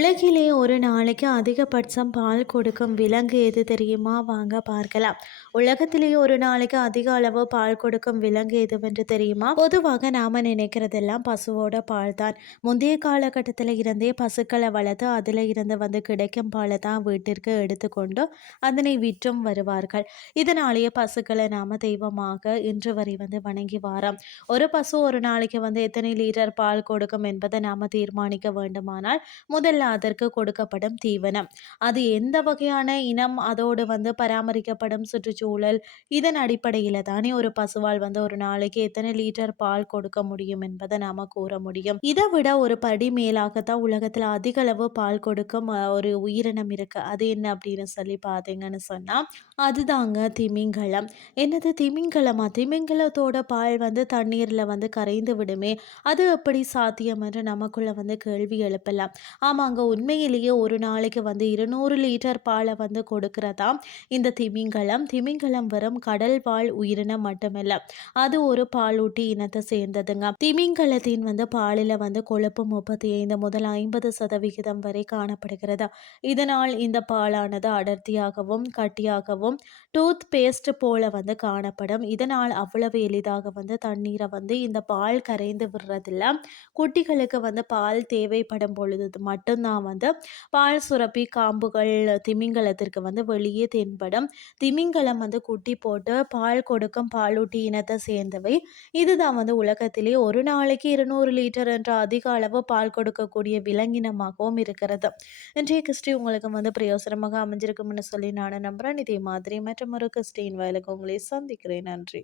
உலகிலேயே ஒரு நாளைக்கு அதிகபட்சம் பால் கொடுக்கும் விலங்கு எது தெரியுமா? வாங்க பார்க்கலாம். உலகத்திலேயே ஒரு நாளைக்கு அதிக அளவு பால் கொடுக்கும் விலங்கு எதுவென்று தெரியுமா? பொதுவாக நாம நினைக்கிறதெல்லாம் பசுவோட பால் தான் முந்தைய காலகட்டத்தில் இருந்தே பசுக்களை வளர்த்து அதில் இருந்து வந்து கிடைக்கும் பாலை தான் வீட்டிற்கு எடுத்துக்கொண்டு அதனை விற்றும் வருவார்கள். இதனாலேயே பசுக்களை நாம தெய்வமாக இன்று வரை வந்து வணங்கி வாரம். ஒரு பசு ஒரு நாளைக்கு வந்து எத்தனை லிட்டர் பால் கொடுக்கும் என்பதை நாம தீர்மானிக்க வேண்டுமானால் முதல்ல அதற்கு கொடுக்கப்படும் தீவனம். அது எந்த வகையான இனம் அதோடு வந்து பராமரிக்கப்படும் சுற்றுச்சூழல்? இதன் அடிப்படையில் தானே ஒரு பசுவால் வந்து ஒரு நாளைக்கு எத்தனை லிட்டர் பால் கொடுக்க முடியும் என்பதை நாம கூற முடியும். இதை விட ஒரு படி மேலாகத்தான் உலகத்தில் அதிக அளவு பால் கொடுக்கும் ஒரு உயிரினம் இருக்கு. அது என்ன அப்படின்னு சொல்லி பார்த்தீங்கன்னு சொன்னா அதுதாங்க திமிங்கலம். என்னது திமிங்கலமா? திமிங்கலத்தோட பால் வந்து தண்ணீர்ல வந்து கரைந்து விடுமே அது எப்படி சாத்தியம் என்று நமக்குள்ள வந்து கேள்வி எழுப்பலாம். ஆமாங்க உண்மையிலேயே ஒரு நாளைக்கு வந்து இருநூறு லிட்டர் பாலை வந்து கொடுக்கிறதா? இந்த திமிங்கலம். திமிங்கலம் வரும் கடல் வாழ் உயிரினம் மட்டுமில்ல அது ஒரு பாலூட்டி இனத்தை சேர்ந்ததுங்க. திமிங்கலத்தின் வந்து பாலில் வந்து கொழுப்பு முப்பத்தி ஐந்து முதல் ஐம்பது சதவிகிதம் வரை காணப்படுகிறது. இதனால் இந்த பாலானது அடர்த்தியாகவும் கட்டியாகவும் டூத் பேஸ்ட் போல வந்து காணப்படும். இதனால் அவ்வளவு எளிதாக வந்து தண்ணீரை வந்து இந்த பால் கரைந்து விடுறதில்ல. குட்டிகளுக்கு வந்து பால் தேவைப்படும் பொழுது மட்டும்தான் வந்து பால் சுரப்பி காம்புகள் திமிங்கலத்திற்கு வந்து வெளியே தென்படும். திமிங்கலம் வந்து குட்டி போட்டு பால் கொடுக்கும் பாலூட்டி இனத்தை சேர்ந்தவை. இதுதான் வந்து உலகத்திலே ஒரு நாளைக்கு இருநூறு லிட்டர் என்ற அதிக அளவு பால் கொடுக்கக்கூடிய விலங்கினமாகவும் இருக்கிறது. இன்றைய கிறிஸ்டி உங்களுக்கு வந்து பிரயோசனமாக அமைஞ்சிருக்கும்னு சொல்லி நான் நம்புகிறேன் இதே மாதிரி மற்றும் ஒரு கிறிஸ்டின் வயலுக்கு உங்களை சந்திக்கிறேன். நன்றி.